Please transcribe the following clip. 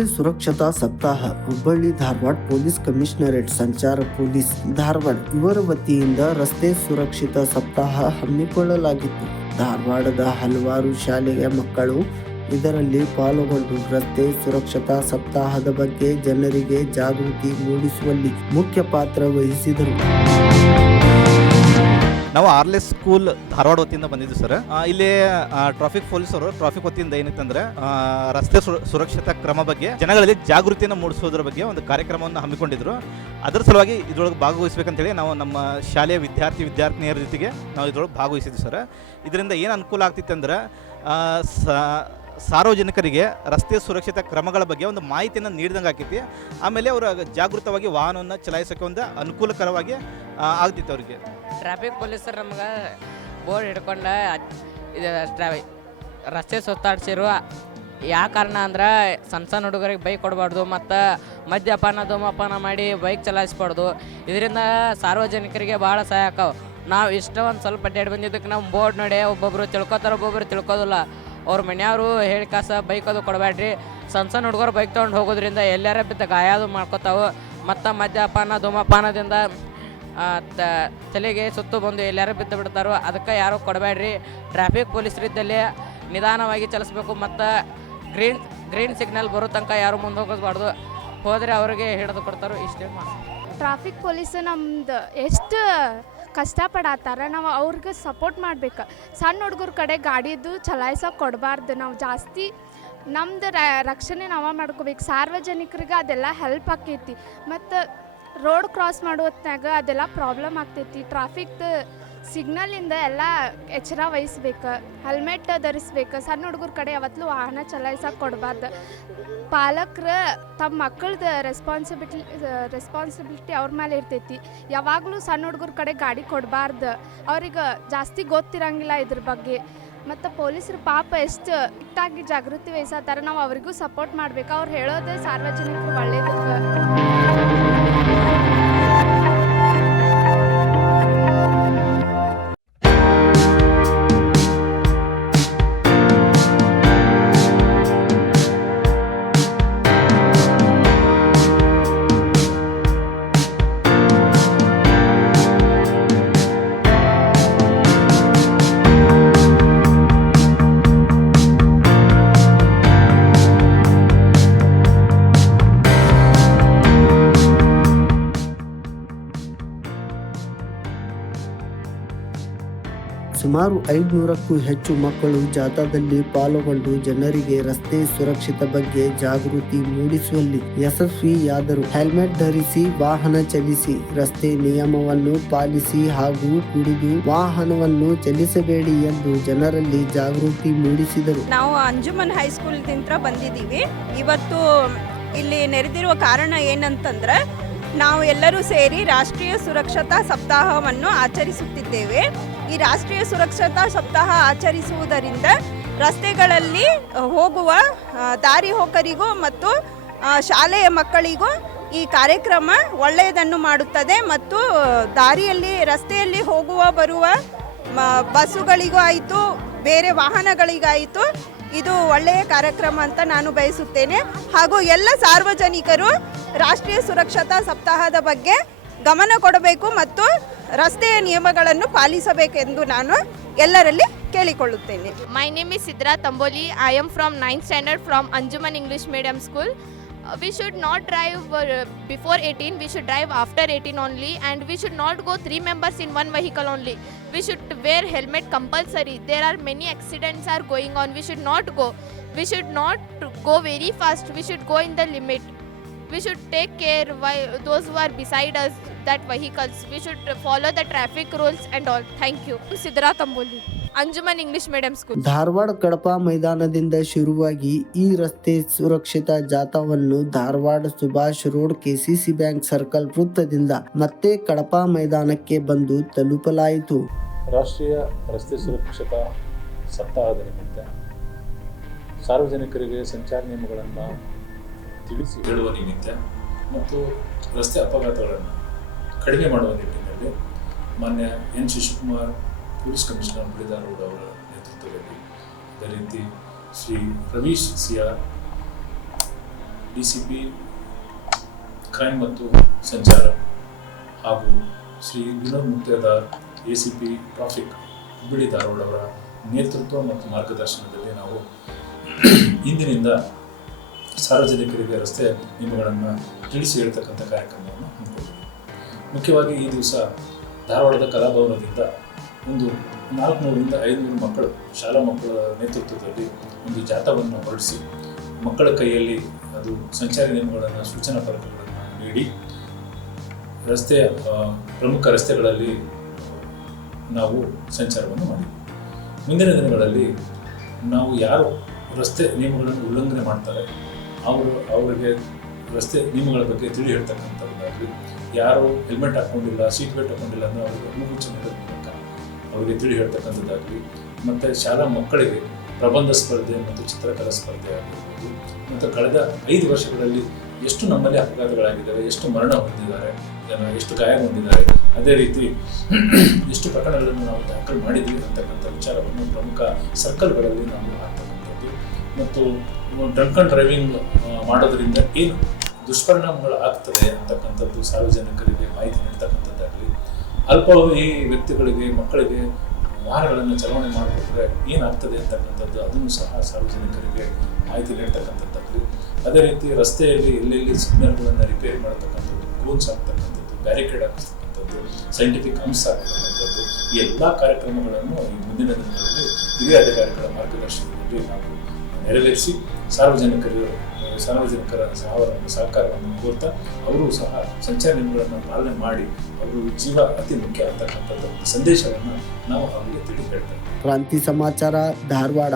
ರಸ್ತೆ ಸುರಕ್ಷತಾ ಸಪ್ತಾಹ ಹುಬ್ಬಳ್ಳಿ ಧಾರವಾಡ ಪೊಲೀಸ್ ಕಮಿಷನರೇಟ್ ಸಂಚಾರ ಪೊಲೀಸ್ ಧಾರವಾಡ ಇವರ ವತಿಯಿಂದ ರಸ್ತೆ ಸುರಕ್ಷಿತ ಸಪ್ತಾಹ ಹಮ್ಮಿಕೊಳ್ಳಲಾಗಿತ್ತು. ಧಾರವಾಡದ ಹಲವಾರು ಶಾಲೆಯ ಮಕ್ಕಳು ಇದರಲ್ಲಿ ಪಾಲ್ಗೊಂಡು ರಸ್ತೆ ಸುರಕ್ಷತಾ ಸಪ್ತಾಹದ ಬಗ್ಗೆ ಜನರಿಗೆ ಜಾಗೃತಿ ಮೂಡಿಸುವಲ್ಲಿ ಮುಖ್ಯ ಪಾತ್ರ ವಹಿಸಿದರು. ನಾವು ಆರ್ಲೆಸ್ ಸ್ಕೂಲ್ ಧಾರವಾಡ ವತಿಯಿಂದ ಬಂದಿದ್ದು ಸರ್. ಇಲ್ಲಿ ಟ್ರಾಫಿಕ್ ಪೊಲೀಸರು ಟ್ರಾಫಿಕ್ ವತಿಯಿಂದ ಏನಿತ್ತಂದ್ರೆ ರಸ್ತೆ ಸುರಕ್ಷತಾ ಕ್ರಮ ಬಗ್ಗೆ ಜನಗಳಲ್ಲಿ ಜಾಗೃತಿಯನ್ನು ಮೂಡಿಸೋದ್ರ ಬಗ್ಗೆ ಒಂದು ಕಾರ್ಯಕ್ರಮವನ್ನು ಹಮ್ಮಿಕೊಂಡಿದ್ರು. ಅದರ ಸಲುವಾಗಿ ಇದ್ರೊಳಗೆ ಭಾಗವಹಿಸಬೇಕಂತೇಳಿ ನಾವು ನಮ್ಮ ಶಾಲೆಯ ವಿದ್ಯಾರ್ಥಿನಿಯರ ಜೊತೆಗೆ ನಾವು ಇದ್ರೊಳಗೆ ಭಾಗವಹಿಸಿದ್ವಿ ಸರ್. ಇದರಿಂದ ಏನು ಅನುಕೂಲ ಆಗ್ತಿತ್ತು ಅಂದ್ರೆ ಸಾರ್ವಜನಿಕರಿಗೆ ರಸ್ತೆ ಸುರಕ್ಷತಾ ಕ್ರಮಗಳ ಬಗ್ಗೆ ಒಂದು ಮಾಹಿತಿಯನ್ನು ನೀಡಿದಂಗೆ ಆಗ್ತೈತಿ. ಆಮೇಲೆ ಅವರು ಜಾಗೃತವಾಗಿ ವಾಹನವನ್ನು ಚಲಾಯಿಸೋಕೆ ಒಂದು ಅನುಕೂಲಕರವಾಗಿ ಆಗ್ತಿತ್ತು. ಅವರಿಗೆ ಟ್ರಾಫಿಕ್ ಪೊಲೀಸರು ನಮ್ಗೆ ಬೋರ್ಡ್ ಹಿಡ್ಕೊಂಡು ಇದು ರಸ್ತೆ ಸುತ್ತಾಡ್ಸಿರು. ಯಾವ ಕಾರಣ ಅಂದ್ರೆ ಸಣ್ಣ ಹುಡುಗರಿಗೆ ಬೈಕ್ ಕೊಡಬಾರ್ದು ಮತ್ತು ಮದ್ಯಪಾನ ಧೂಮಪಾನ ಮಾಡಿ ಬೈಕ್ ಚಲಾಯಿಸ್ಬಾರ್ದು. ಇದರಿಂದ ಸಾರ್ವಜನಿಕರಿಗೆ ಭಾಳ ಸಹಾಯ ಆಕಾವು. ನಾವು ಇಷ್ಟ ಒಂದು ಸ್ವಲ್ಪ ಅಡ್ಡಾಡಿ ಬಂದಿದ್ದಕ್ಕೆ ನಮ್ಮ ಬೋರ್ಡ್ ನೋಡಿ ಒಬ್ಬೊಬ್ಬರು ತಿಳ್ಕೊತಾರೆ, ಒಬ್ಬೊಬ್ಬರು ತಿಳ್ಕೋದಿಲ್ಲ. ಅವ್ರ ಮನೆಯವರು ಹೇಳಿ ಕಾಸ ಬೈಕ್ ಅದು ಕೊಡಬೇಡ್ರಿ. ಸಣ್ಣ ಹುಡುಗರು ಬೈಕ್ ತೊಗೊಂಡು ಹೋಗೋದ್ರಿಂದ ಎಲ್ಲಾರ ಬಿದ್ದ ಗಾಯದು ಮಾಡ್ಕೋತಾವೆ. ಮತ್ತು ಮದ್ಯಪಾನ ಧೂಮಪಾನದಿಂದ ತಲೆಗೆ ಸುತ್ತು ಬಂದು ಎಲ್ಲಾರು ಬಿದ್ದು ಬಿಡ್ತಾರೋ. ಅದಕ್ಕೆ ಯಾರು ಕೊಡಬೇಡ್ರಿ. ಟ್ರಾಫಿಕ್ ಪೊಲೀಸರಿದ್ದಲ್ಲಿ ನಿಧಾನವಾಗಿ ಚಲಿಸ್ಬೇಕು ಮತ್ತು ಗ್ರೀನ್ ಸಿಗ್ನಲ್ ಬರೋ ತನಕ ಯಾರು ಮುಂದೆ ಹೋಗೋದ್ಬಾರ್ದು. ಹೋದರೆ ಅವ್ರಿಗೆ ಹಿಡಿದು ಕೊಡ್ತಾರೋ. ಇಷ್ಟೇ ಟ್ರಾಫಿಕ್ ಪೊಲೀಸ್ ನಮ್ದು ಎಷ್ಟು ಕಷ್ಟಪಡತ್ತಾರ, ನಾವು ಅವ್ರಿಗೆ ಸಪೋರ್ಟ್ ಮಾಡ್ಬೇಕು. ಸಣ್ಣ ಹುಡುಗರ ಕಡೆ ಗಾಡಿದು ಚಲಾಯಿಸೋಕೆ ಕೊಡಬಾರ್ದು. ನಾವು ಜಾಸ್ತಿ ನಮ್ದು ರಕ್ಷಣೆ ನಾವು ಮಾಡ್ಕೋಬೇಕು. ಸಾರ್ವಜನಿಕರಿಗೆ ಅದೆಲ್ಲ ಹೆಲ್ಪ್ ಆಕೈತಿ. ಮತ್ತು ರೋಡ್ ಕ್ರಾಸ್ ಮಾಡೋ ಹೊತ್ನಾಗ ಅದೆಲ್ಲ ಪ್ರಾಬ್ಲಮ್ ಆಗ್ತೈತಿ. ಟ್ರಾಫಿಕ್ ಸಿಗ್ನಲಿಂದ ಎಲ್ಲ ಎಚ್ಚರ ವಹಿಸ್ಬೇಕು, ಹೆಲ್ಮೆಟ್ ಧರಿಸ್ಬೇಕು. ಸಣ್ಣ ಹುಡುಗರ ಕಡೆ ಯಾವತ್ತೂ ವಾಹನ ಚಲಾಯಿಸೋಕೆ ಕೊಡಬಾರ್ದು. ಪಾಲಕರು ತಮ್ಮ ಮಕ್ಕಳದ್ದು ರೆಸ್ಪಾನ್ಸಿಬಿಲಿಟಿ ಅವ್ರ ಮೇಲೆ ಇರ್ತೈತಿ. ಯಾವಾಗಲೂ ಸಣ್ಣ ಹುಡುಗರ ಕಡೆ ಗಾಡಿ ಕೊಡಬಾರ್ದು. ಅವ್ರಿಗೆ ಜಾಸ್ತಿ ಗೊತ್ತಿರಂಗಿಲ್ಲ ಇದ್ರ ಬಗ್ಗೆ. ಮತ್ತು ಪೊಲೀಸರು ಪಾಪ ಎಷ್ಟು ಇಟ್ಟಾಗಿ ಜಾಗೃತಿ ವಹಿಸತ್ತಾರ, ನಾವು ಅವರಿಗೂ ಸಪೋರ್ಟ್ ಮಾಡ್ಬೇಕು. ಅವ್ರು ಹೇಳೋದೇ ಸಾರ್ವಜನಿಕರು ಒಳ್ಳೇದಕ್ಕೆ. ಸುಮಾರು 500ಕ್ಕೂ ಹೆಚ್ಚು ಮಕ್ಕಳು ಜಾಥಾದಲ್ಲಿ ಪಾಲ್ಗೊಂಡು ಜನರಿಗೆ ರಸ್ತೆ ಸುರಕ್ಷತೆ ಬಗ್ಗೆ ಜಾಗೃತಿ ಮೂಡಿಸುವಲ್ಲಿ ಯಶಸ್ವಿಯಾದರು. ಹೆಲ್ಮೆಟ್ ಧರಿಸಿ ವಾಹನ ಚಲಿಸಿ, ರಸ್ತೆ ನಿಯಮವನ್ನು ಪಾಲಿಸಿ ಹಾಗೂ ಕುಡಿದು ವಾಹನವನ್ನು ಚಲಿಸಬೇಡಿ ಎಂದು ಜನರಲ್ಲಿ ಜಾಗೃತಿ ಮೂಡಿಸಿದರು. ನಾವು ಅಂಜುಮನ್ ಹೈಸ್ಕೂಲ್ದಿಂದ ಬಂದಿದ್ದೀವಿ. ಇವತ್ತು ಇಲ್ಲಿ ನೆರೆದಿರುವ ಕಾರಣ ಏನಂತಂದ್ರೆ ನಾವು ಎಲ್ಲರೂ ಸೇರಿ ರಾಷ್ಟ್ರೀಯ ಸುರಕ್ಷತಾ ಸಪ್ತಾಹವನ್ನು ಆಚರಿಸುತ್ತಿದ್ದೇವೆ. ಈ ರಾಷ್ಟ್ರೀಯ ಸುರಕ್ಷತಾ ಸಪ್ತಾಹ ಆಚರಿಸುವುದರಿಂದ ರಸ್ತೆಗಳಲ್ಲಿ ಹೋಗುವ ದಾರಿ ಹೋಕರಿಗೂ ಮತ್ತು ಶಾಲೆಯ ಮಕ್ಕಳಿಗೂ ಈ ಕಾರ್ಯಕ್ರಮ ಒಳ್ಳೆಯದನ್ನು ಮಾಡುತ್ತದೆ. ಮತ್ತು ದಾರಿಯಲ್ಲಿ ರಸ್ತೆಯಲ್ಲಿ ಹೋಗುವ ಬರುವ ಬಸ್ಸುಗಳಿಗೂ ಆಯಿತು, ಬೇರೆ ವಾಹನಗಳಿಗಾಯಿತು, ಇದು ಒಳ್ಳೆಯ ಕಾರ್ಯಕ್ರಮ ಅಂತ ನಾನು ಬಯಸುತ್ತೇನೆ. ಹಾಗೂ ಎಲ್ಲ ಸಾರ್ವಜನಿಕರು ರಾಷ್ಟ್ರೀಯ ಸುರಕ್ಷತಾ ಸಪ್ತಾಹದ ಬಗ್ಗೆ ಗಮನ ಕೊಡಬೇಕು ಮತ್ತು ರಸ್ತೆಯ ನಿಯಮಗಳನ್ನು ಪಾಲಿಸಬೇಕೆಂದು ನಾನು ಎಲ್ಲರಲ್ಲಿ ಕೇಳಿಕೊಳ್ಳುತ್ತೇನೆ. My name is Sidra Tamboli. I am from 9th standard from Anjuman English Medium School. We should not drive before 18. We should drive after 18 only, and we should not go 3 members in one vehicle only. We should wear helmet compulsory. There are many accidents are going on. We should not go. We should not go very fast. We should go in the limit. We should take care those who are beside us, that vehicles. We should follow the traffic rules and all. Thank you. Sidra Tamboli, Anjuman English medium school. Dharwad Kadapa ಮೈದಾನದಿಂದ ಶುರುವಾಗಿ ಈ ರಸ್ತೆ ಸುರಕ್ಷತಾ ಜಾಥಾವನ್ನು Dharwad Subhash road KCC bank circle ವೃತ್ತದಿಂದ ಮತ್ತೆ ಕಡಪ ಮೈದಾನಕ್ಕೆ ಬಂದು ತಲುಪಲಾಯಿತು. ರಾಷ್ಟ್ರೀಯ ರಸ್ತೆ ಸುರಕ್ಷತಾ ಸಪ್ತಾಹದ ನಿಮಿತ್ತ ಸಾರ್ವಜನಿಕರಿಗೆ ಸಂಚಾರ ನಿಯಮಗಳನ್ನು ತಿಳಿಸಿ ಹೇಳುವ ನಿಮಿತ್ತ ಮತ್ತು ರಸ್ತೆ ಅಪಘಾತಗಳನ್ನು ಕಡಿಮೆ ಮಾಡುವ ನಿಟ್ಟಿನಲ್ಲಿ ಮಾನ್ಯ N Shishukumar police commissioner Hubballi Dharwad ಅವರ ನೇತೃತ್ವದಲ್ಲಿ ಅದೇ ರೀತಿ Shri Ravish CR DCP crime ಮತ್ತು ಸಂಚಾರ ಹಾಗೂ ಶ್ರೀ ವಿನೋದ್ ಮುಕ್ತೇದಾರ್ ACP ಟ್ರಾಫಿಕ್ ಹುಬ್ಬಳ್ಳಿ ಧಾರವಾಡ ಅವರ ನೇತೃತ್ವ ಮತ್ತು ಮಾರ್ಗದರ್ಶನದಲ್ಲಿ ನಾವು ಇಂದಿನಿಂದ ಸಾರ್ವಜನಿಕರಿಗೆ ರಸ್ತೆ ನಿಯಮಗಳನ್ನು ತಿಳಿಸಿ ಹೇಳ್ತಕ್ಕಂಥ ಕಾರ್ಯಕ್ರಮವನ್ನು ಹಮ್ಮಿಕೊಂಡಿದ್ದೀವಿ. ಮುಖ್ಯವಾಗಿ ಈ ದಿವಸ ಧಾರವಾಡದ ಕಲಾಭವನದಿಂದ ಒಂದು 400ರಿಂದ 500 ಮಕ್ಕಳು, ಶಾಲಾ ಮಕ್ಕಳ ನೇತೃತ್ವದಲ್ಲಿ ಒಂದು ಜಾಥಾವನ್ನು ಹೊರಡಿಸಿ ಮಕ್ಕಳ ಕೈಯಲ್ಲಿ ಅದು ಸಂಚಾರಿ ನಿಯಮಗಳನ್ನು, ಸೂಚನಾ ಫಲಕಗಳನ್ನು ನೀಡಿ ರಸ್ತೆಯ ಪ್ರಮುಖ ರಸ್ತೆಗಳಲ್ಲಿ ನಾವು ಸಂಚಾರವನ್ನು ಮಾಡಿದ್ವಿ. ಮುಂದಿನ ದಿನಗಳಲ್ಲಿ ನಾವು ಯಾರು ರಸ್ತೆ ನಿಯಮಗಳನ್ನು ಉಲ್ಲಂಘನೆ ಮಾಡ್ತಾರೆ ಅವರಿಗೆ ರಸ್ತೆ ನಿಯಮಗಳ ಬಗ್ಗೆ ತಿಳಿ ಹೇಳ್ತಕ್ಕಂಥದ್ದಾಗಲಿ, ಯಾರು ಹೆಲ್ಮೆಟ್ ಹಾಕ್ಕೊಂಡಿಲ್ಲ, ಸೀಟ್ ಬೆಲ್ಟ್ ಹಾಕ್ಕೊಂಡಿಲ್ಲ ಅಂದರೆ ಅವರಿಗೆ ಮುಗುಚ್ಚ ನೀಡೋದ್ರ ಮೂಲಕ ಅವರಿಗೆ ತಿಳಿ ಹೇಳ್ತಕ್ಕಂಥದ್ದಾಗಲಿ, ಮತ್ತು ಶಾಲಾ ಮಕ್ಕಳಿಗೆ ಪ್ರಬಂಧ ಸ್ಪರ್ಧೆ ಮತ್ತು ಚಿತ್ರಕಲಾ ಸ್ಪರ್ಧೆ ಆಗಿರ್ಬೋದು, ಮತ್ತು ಕಳೆದ 5 ವರ್ಷಗಳಲ್ಲಿ ಎಷ್ಟು ನಮ್ಮಲ್ಲಿ ಅಪಘಾತಗಳಾಗಿದ್ದಾವೆ, ಎಷ್ಟು ಮರಣ ಹೊಂದಿದ್ದಾರೆ, ಎಷ್ಟು ಗಾಯಗೊಂಡಿದ್ದಾರೆ, ಅದೇ ರೀತಿ ಎಷ್ಟು ಪ್ರಕರಣಗಳನ್ನು ನಾವು ದಾಖಲು ಮಾಡಿದ್ವಿ ಅಂತಕ್ಕಂಥ ವಿಚಾರವನ್ನು ಪ್ರಮುಖ ಸರ್ಕಲ್ಗಳಲ್ಲಿ ನಾವು ಹಾಕ್ತಕ್ಕಂಥದ್ದು, ಮತ್ತು ಡ್ರಂಕ್ ಅಂಡ್ ಡ್ರೈವಿಂಗ್ ಮಾಡೋದ್ರಿಂದ ಏನು ದುಷ್ಪರಿಣಾಮಗಳು ಆಗ್ತದೆ ಅಂತಕ್ಕಂಥದ್ದು ಸಾರ್ವಜನಿಕರಿಗೆ ಮಾಹಿತಿ ನೀಡ್ತಕ್ಕಂಥದ್ದಾಗಲಿ, ಅಲ್ಪಾವಧಿ ವ್ಯಕ್ತಿಗಳಿಗೆ, ಮಕ್ಕಳಿಗೆ ವಾಹನಗಳನ್ನು ಚಲಾವಣೆ ಮಾಡಿಕೊಟ್ರೆ ಏನಾಗ್ತದೆ ಅಂತಕ್ಕಂಥದ್ದು ಅದನ್ನು ಸಹ ಸಾರ್ವಜನಿಕರಿಗೆ ಮಾಹಿತಿ ನೀಡ್ತಕ್ಕಂಥದ್ದಾಗಲಿ, ಅದೇ ರೀತಿ ರಸ್ತೆಯಲ್ಲಿ ಎಲ್ಲೆಲ್ಲಿ ಸಿಗ್ನಲ್ಗಳನ್ನು ರಿಪೇರಿ ಮಾಡತಕ್ಕಂಥದ್ದು, ಕೋನ್ಸ್ ಆಗ್ತಕ್ಕಂಥದ್ದು, ಬ್ಯಾರಿಕೇಡ್ ಆಗ್ತಕ್ಕಂಥದ್ದು, ಸೈಂಟಿಫಿಕ್ ಅಂಶ ಆಗ್ತಕ್ಕಂಥದ್ದು, ಈ ಎಲ್ಲ ಕಾರ್ಯಕ್ರಮಗಳನ್ನು ಈ ಮುಂದಿನ ದಿನಗಳಲ್ಲಿ ಹಿರಿಯ ಅಧಿಕಾರಿಗಳ ಮಾರ್ಗದರ್ಶನದಲ್ಲಿ ನಾವು ನೆರವೇರಿಸಿ ಸಾರ್ವಜನಿಕರ ಸಹಕಾರವನ್ನು ಕೋರ್ತಾ ಅವರು ಸಹ ಸಂಚಾರ ನಿಯಮಗಳನ್ನು ಪಾಲನೆ ಮಾಡಿ ಅವರು ಜೀವ ಅತಿ ಮುಖ್ಯ ಅಂತಕ್ಕಂಥದ್ದು ಸಂದೇಶವನ್ನು ನಾವು ಅವರಿಗೆ ತಿಳಿ ಹೇಳ್ತೇವೆ. ಕ್ರಾಂತಿ ಸಮಾಚಾರ ಧಾರವಾಡ.